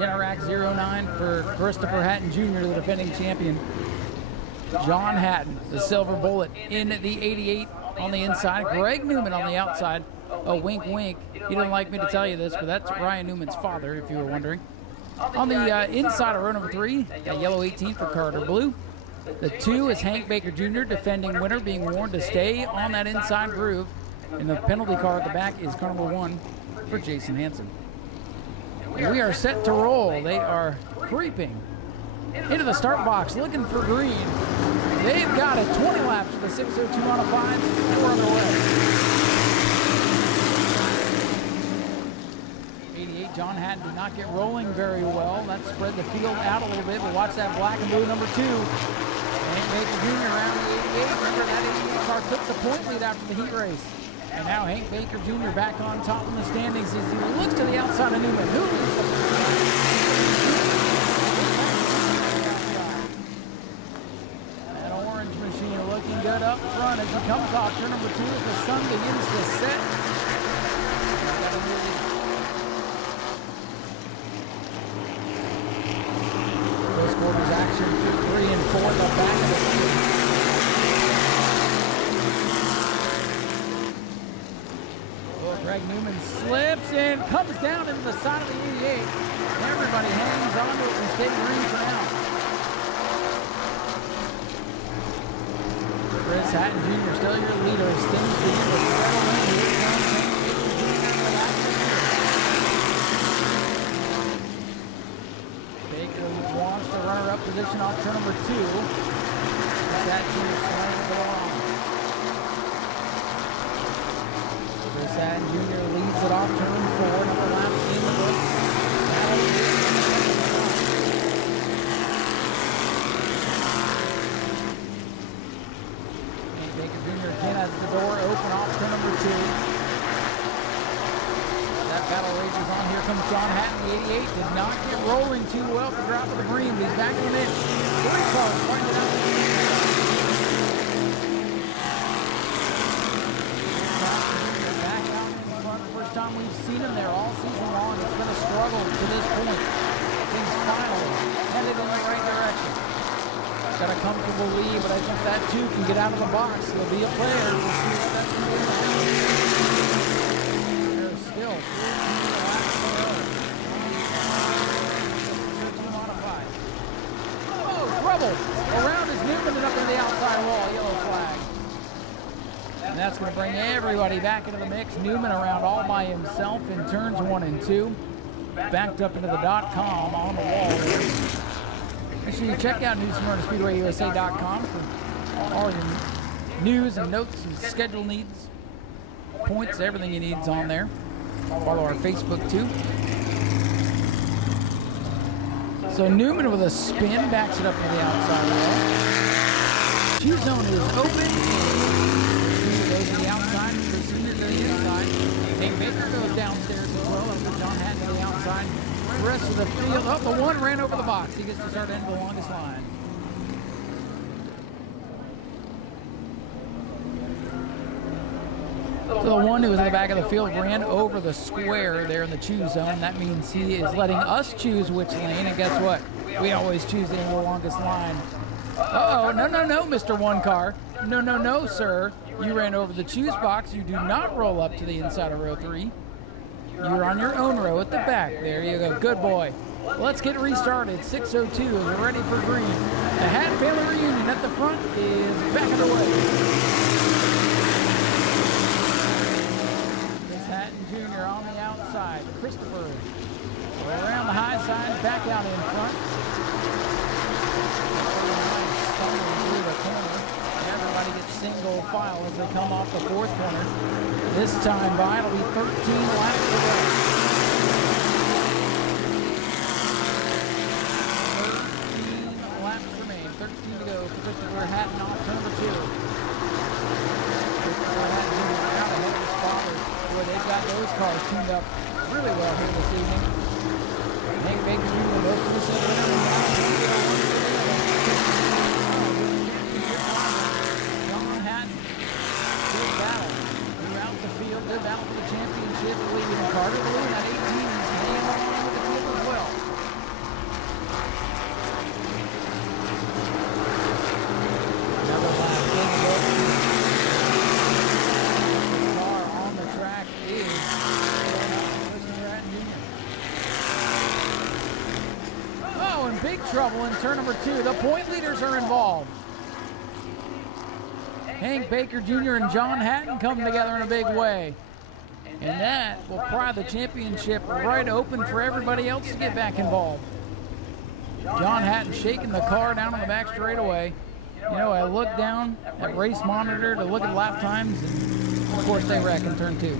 Interact 09 for Christopher Hatton Jr., the defending champion. John Hatton, the silver bullet, in the 88 on the inside. Greg Newman on the outside. Oh, wink, wink. He didn't like me to tell you this, but that's Ryan Newman's father, if you were wondering. On the inside of row number 3, got yellow 18 for Carter Blue. The 2 is Hank Baker Jr., defending winner, being warned to stay on that inside groove. And the penalty car at the back is car number 1 for Jason Hansen. We are set to roll. They are creeping into the start box, looking for green. They've got it. 20 laps for the 602 modifieds. We're on their way. 88, John Hatton did not get rolling very well. That spread the field out a little bit, but watch that black and blue number 2. Hank Baker Jr. around the 88. Remember, that 88 car took the point lead after the heat race. And now Hank Baker Jr. back on top in the standings as he looks to the outside of Newman. That orange machine looking good up front as he comes off turn number 2 as the sun begins to set. Close quarters action through 3 and 4 the back of the field. Greg Newman slips and comes down into the side of the 88. Everybody hangs on to it and stays green for now. Chris Hatton Jr. still your leader as things begin to settle in. Baker wants the runner-up position off turn number 2. That Jr. slams along. Hatton Jr. leads it off turn 4, another lap in the book. And Baker Jr. again has the door open off turn number 2. That battle rages on. Here comes John Hatton, the 88. Did not get rolling too well to drop of the green, but he's back in the mix. 3 cars pointing it out. Time we've seen him there all season long. It's been a struggle to this point. Things finally headed in the right direction. Got a comfortable lead, but I think that too can get out of the box. He'll be a player. We'll see what that's going to do. There's still 14 laps to go. Oh, trouble! Around is Newman and up to the outside wall. Yellow flag. And that's going to bring everybody back into the mix. Newman around all by himself in turns 1 and 2. Backed up into the .com on the wall. Make sure you check out SmyrnaSpeedwayUSA.com for all your news and notes and schedule needs, points, everything you need is on there. Follow our Facebook too. So Newman with a spin backs it up to the outside wall. Q zone is open. Goes to the outside, Senior to the inside. Hank Baker goes downstairs as well, up to John Hatton to the outside. The rest of the field, oh, the 1 ran over the box. He gets to start into the longest line. So the 1 who was in the back of the field ran over the square there in the choose zone. That means he is letting us choose which lane, and guess what? We always choose the longest line. Uh-oh, no, Mr. 1 car. No, sir. You ran over the choose box. You do not roll up to the inside of row 3. You're on your own row at the back. There you go. Good boy. Let's get restarted. 602 is ready for green. The Hatton family reunion at the front is back underway. This Hatton Jr. on the outside. Christopher around the high side, back out in front. Through the corner. Everybody gets single file as they come off the 4th corner. This time by, it'll be 13 laps to go. 13 laps remain. 13 to go for Christopher Hatton off turn number 2. Christopher Hatton Jr. out ahead of his father. Boy, they've got those cars tuned up really well here this evening. Hank Baker Jr. most of the center. Good battle for the championship, leading Carter Blue, that 18 is hanging along with the field as well. big trouble in turn number 2. The point leaders are involved. Hank Baker Jr. and John Hatton come together in a big way. And that will pry the championship right open for everybody else to get back involved. John Hatton shaking the car down on the back straightaway. You know, I looked down at race monitor to look at lap times, and of course they wreck in turn 2.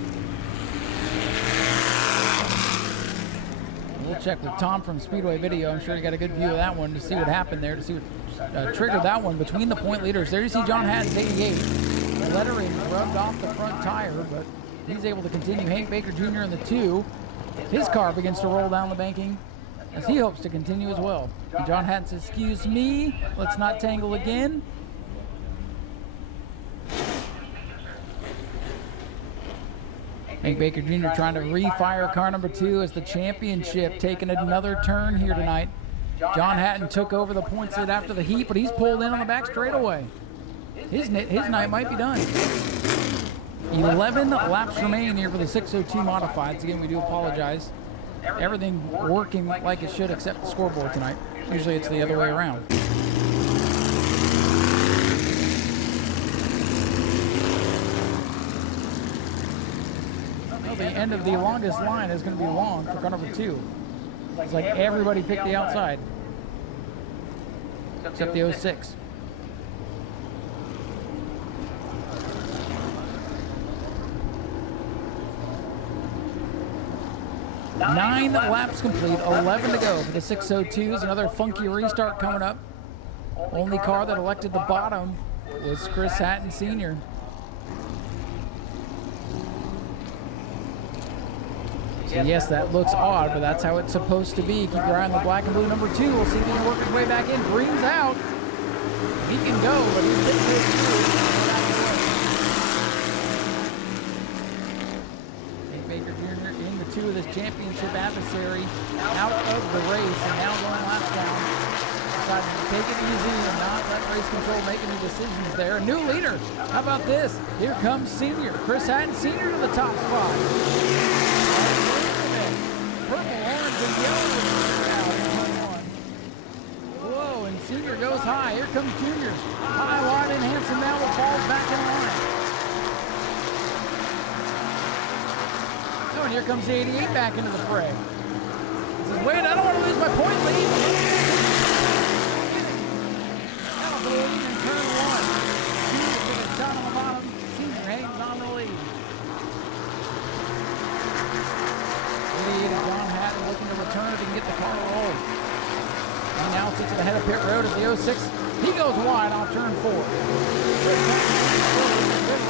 We'll check with Tom from Speedway Video. I'm sure you got a good view of that one to see what happened there, to see what triggered that one between the point leaders. There you see John Hatton's 88. The lettering rubbed off the front tire, but he's able to continue. Hank Baker Jr. in the 2. His car begins to roll down the banking as he hopes to continue as well. And John Hatton says, excuse me, let's not tangle again. Hank Baker Jr. trying to refire car number 2 as the championship taking another turn here tonight. John Hatton took over the points lead after the heat, but he's pulled in on the back straightaway. His night might be done. 11 laps remaining here for the 602 modifieds. Again, we do apologize. Everything working like it should except the scoreboard tonight. Usually it's the other way around. Well, the end of the longest line is going to be long for car number 2. It's like everybody picked the outside except the 06. Nine laps complete, 11 to go for the 602s. Another funky restart coming up. Only car that elected the bottom was Chris Hatton Sr. So yes, that looks odd, but that's how it's supposed to be. Keep your eye on the black and blue number 2. We'll see if he can work his way back in. Green's out. He can go, but he's getting through. Baker Jr. in the 2 of this championship adversary, out of the race and now going laps down. Decided to take it easy and not let race control make any decisions there. A new leader. How about this? Here comes Senior. Chris Hatton Sr. to the top spot. Purple, orange, and yellow out in turn 1. Whoa, and Senior goes high. Here comes Junior. High, wide, and handsome now will falls back in line. And here comes the 88 back into the fray. He says, wait, I don't want to lose my point lead. That'll go in turn 1. Junior took a shot on the bottom. Senior hangs on the lead. 88 and John Hatton looking to return if he can get the car rolled. He now sits at the head of pit road as the 06. He goes wide off turn 4. Good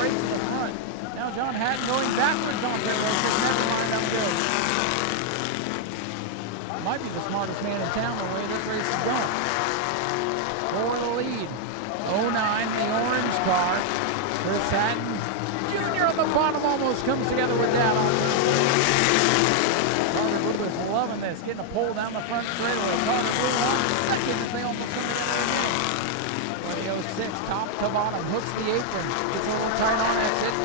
race in the front. Now John Hatton going backwards on pit road. Never mind, I'm good. Might be the smartest man in town the way this race is going. For the lead. 09, the orange car. Chris Hatton Jr. on the bottom almost comes together with that on. Carter Blue is loving this. Getting a pull down the front straightaway. Carter Blue on second as they almost come together again. 06, top to bottom, hooks the apron, gets a little tight on exit.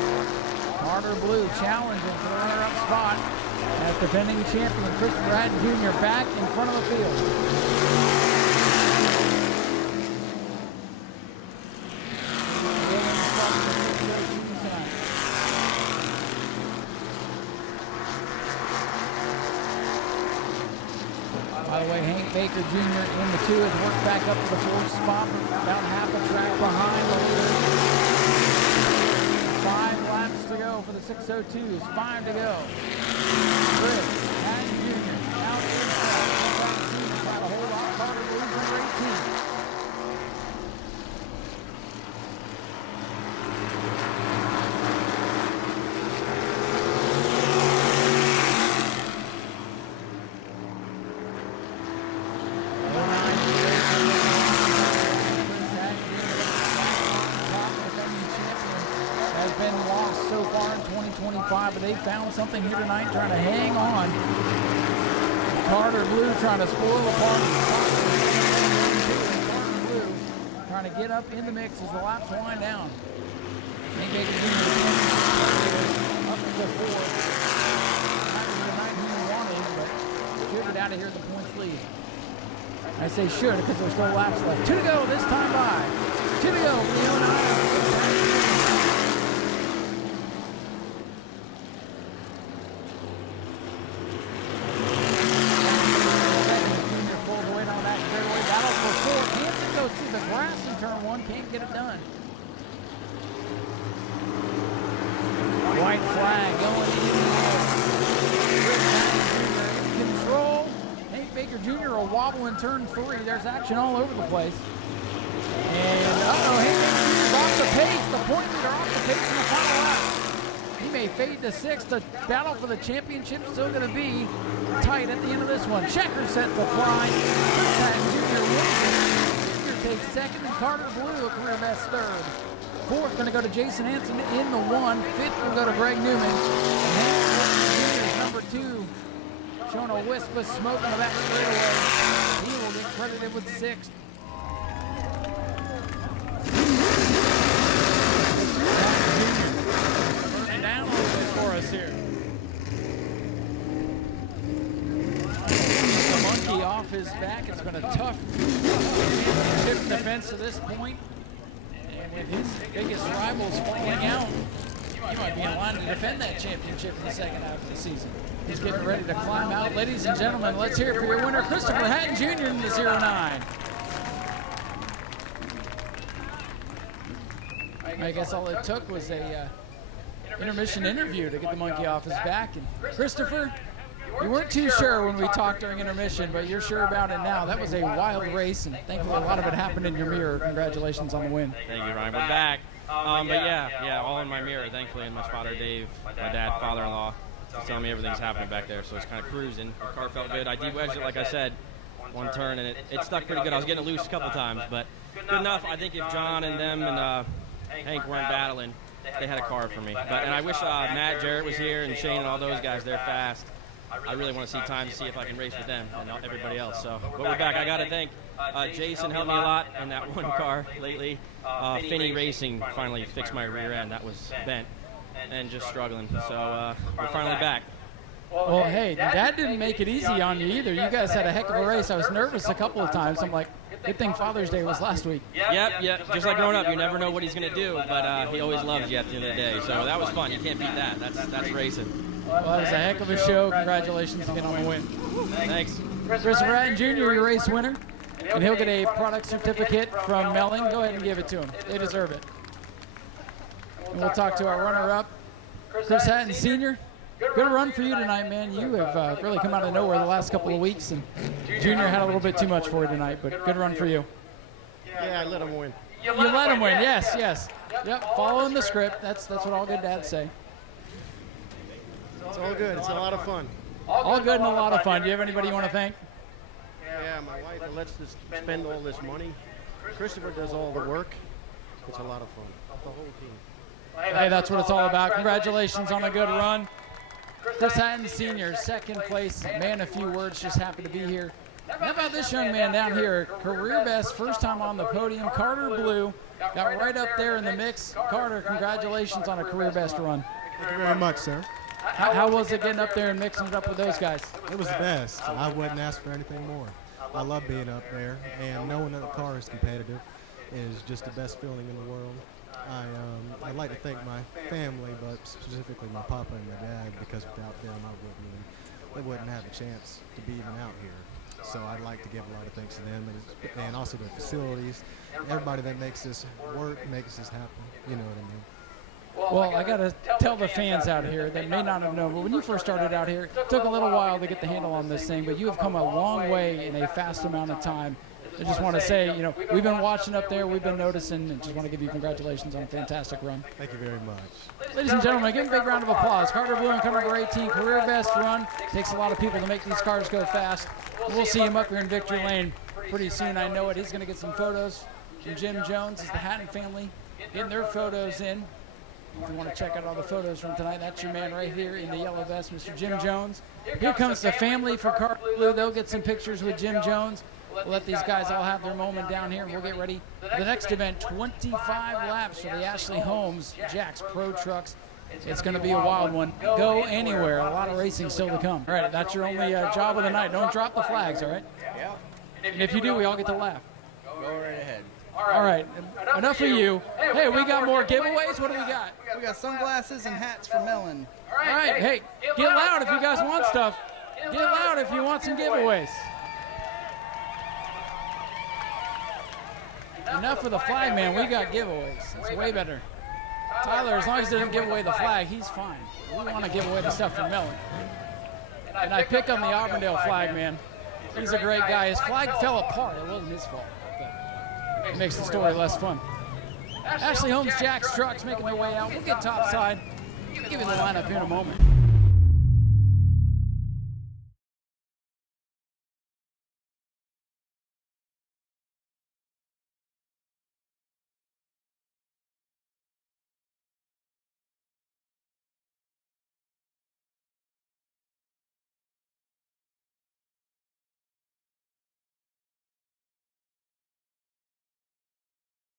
Carter Blue challenging for the runner-up spot as defending champion Christopher Hatton Jr. back in front of the field. By the way, Hank Baker Jr. in the 2 has worked back up to the 4th spot, about half a track behind the leader. 5 laps to go for the 602s, 5 to go. Chris Hatton Jr. out inside, trying to hold off Carter Blue number 18. But they found something here tonight, trying to hang on. Carter Blue trying to spoil the party. Carter Blue trying to get up in the mix as the laps wind down. Hank Baker Jr. up to the 4. Not the night he wanted, but should get out of here at the points lead. I say should because there's still laps left. 2 to go this time by. 2 to go for the 09. Can't get it done. White flag going in. Control. Hank Baker Jr. will wobble in turn 3. There's action all over the place. And Hank Baker Jr. is off the pace. The point leader off the pace in the final lap. He may fade to 6th. The battle for the championship is still going to be tight at the end of this one. Checker set to fly. Chris Hatton Jr. wins it. Takes 2nd, and Carter Blue a career best 3rd. 4th going to go to Jason Hanson in the 1. 5th will go to Greg Newman. And Hank is number 2, showing a wisp of smoke on the back straightaway. He will get credited with 6th. Burning down a little bit for us here. The monkey off his back. It's been a tough defense to this point. And with his biggest rivals falling out, he might be in line to defend that championship in the second half of the season. He's getting ready to climb out. Ladies and gentlemen, let's hear it for your winner, Christopher Hatton Jr. in the 09. I guess all it took was a intermission interview to get the monkey off his back. And Christopher, we weren't too sure when we talked during intermission, but you're sure about it now. That was a wild race, and thankfully a lot of it happened in your mirror. Congratulations on the win. Thank you, Ryan. We're back. But yeah, all in my mirror, thankfully, and my spotter, Dave, my dad, father-in-law, he's telling me everything's happening back there, so it's kind of cruising. The car felt good. I de-wedged it, like I said, one turn, and it stuck pretty good. I was getting it loose a couple times, but good enough. I think if John and them and Hank weren't battling, they had a car for me. And I wish Matt Jarrett was here and Shane and all those guys. They're fast. I really want to see time to see if I can race with them and everybody else. So, but we're back. I got to thank Jason helped me a lot in that one car lately. Finney Racing finally fixed my rear end. That was bent and just struggling. So we're finally back. Well, hey, Dad didn't make it easy on you either. You guys had a heck of a race. I was nervous a couple of times. I'm like, good thing Father's Day was last week. Yep. Just like growing up, you never know what he's going to do, but he always loves you at the end of the day. So that was fun. You can't beat that. That's racing. Well, that was a heck of a show. Congratulations again on the win. Thanks. Christopher Hatton Jr., your race winner, and he'll get a product certificate from Melling. Go ahead and give it to him. They deserve it. And we'll talk to our runner-up, Chris Hatton Sr. Good run for you tonight, man. You have really come out of nowhere the last couple of weeks, and Junior had a little bit too much for you tonight, but good run for you. Yeah, I let him win. You let him win, yes. Yep, following the script. That's what all good dads say. It's all good. It's a lot of fun. All good and a lot of fun. Do you have anybody you want to thank? Yeah, my wife that lets us spend all this money. Christopher does all the work. It's a lot of fun. The whole team. Hey, that's what it's all about. Congratulations on a good run. Chris Hatton Sr., second place, man of few words, just happy to be here. How about this young man down here? Career best, first time on the podium. Carter Blue got right up there in the mix. Carter, congratulations on a career best run. Thank you very much, sir. How was it getting up there and mixing it up with those guys? It was the best. I wouldn't ask for anything more. I love being up there, and knowing that the car is competitive is just the best feeling in the world. I'd like to thank my family, but specifically my papa and my dad, because without them they wouldn't have a chance to be even out here. So I'd like to give a lot of thanks to them and also the facilities, everybody that makes this work, makes this happen. You know what I mean? Well, I got to tell the fans out here that may not have known, but when you first started out here, it took a little while to get the handle on this thing, but you have come a long way in a fast amount of time. I just want to say, we've been watching up there, we've been noticing, and just want to give you congratulations on a fantastic run. Thank you very much. Ladies and gentlemen, give him a big round of applause. Carter Blue in car number 18, career best run. Takes a lot of people to make these cars go fast. We'll see him up here in Victory Lane pretty soon. I know it. He's going to get some photos from Jim Jones. It's the Hatton family getting their photos in. If you want to check out all the photos from tonight, that's your man right here in the yellow vest, Mr. Jim Jones. Here comes the family for Carter Blue. They'll get some pictures with Jim Jones. We'll let these guys all have their moment down here, and we'll get ready for the next event, 25 laps for the Ashley Holmes Jack's Pro Trucks. It's going to be a wild one. Go anywhere. A lot of racing still to come. All right, that's your only job of the night. Don't drop the flags, all right? Yeah. And if you do, we all get to laugh. Go right ahead. All right, enough of you. Hey, we got more giveaways. What do we got? We got sunglasses and hats for Melon. All right, hey, get loud if you guys want stuff. Get loud if you want some giveaways. Enough of the flag, man. We got giveaways. It's way better. Tyler, as long as he doesn't give away the flag, he's fine. We want to give away the stuff from Melon. And I pick on the Auburndale flag, man. He's a great guy. His flag fell apart. It wasn't his fault. But it makes the story less fun. Ashley Holmes, Jack's trucks making their way out. We'll get topside. We'll give you the lineup here in a moment.